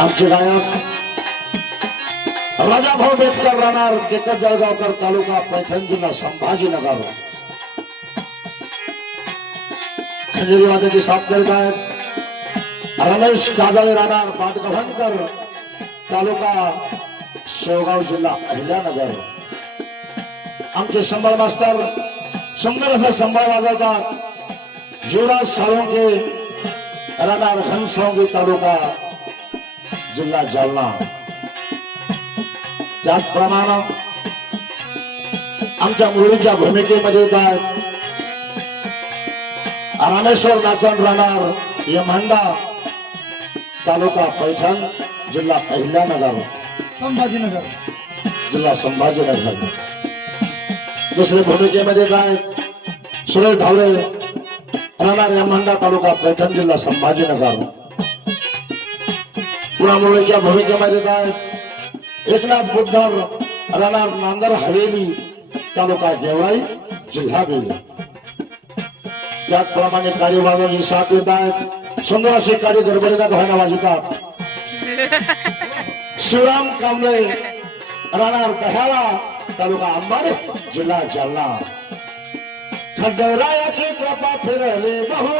आमचे गायक राजाभाऊ बेटकर राहणार केकत जळगावकर तालुका पैठण जिल्हा संभाजीनगर खंजरी वाद्याची साथ करीत आहेत रमेश काजळे राहणार पाटगव्हाणकर तालुका शेवगाव जिल्हा अहिल्यानगर आमचे संभाळ मास्तर सुंदर असा संभाळ वाजवतात युवराज साळुंके राहणार घनसावंगी तालुका जिल्हा जालना त्याचप्रमाणे आमच्या मुलीच्या भूमिकेमध्ये काय रामेश्वर नाचन राहणार यमहंडा तालुका पैठण जिल्हा अहिल्यानगर संभाजीनगर जिल्हा संभाजीनगर दुसऱ्या भूमिकेमध्ये काय सुरेश धावरे राहणार यमहंडा तालुका पैठण जिल्हा संभाजीनगर पुन्हा मुलीच्या भूमिकेमध्ये काय एकनाथ बुद्धर राहणार नांदर हवेली तालुका गेवराई जिल्हा बीड त्याचप्रमाणे कार्यवाही साथ देत आहेत सुंदर असे कार्य गडबडीला घोडा वाजवतात शिवराम कांबळे राहणार दह्याला तालुका अंबाड जिल्हा जालना खंडरायाची कृपा फिरले बहु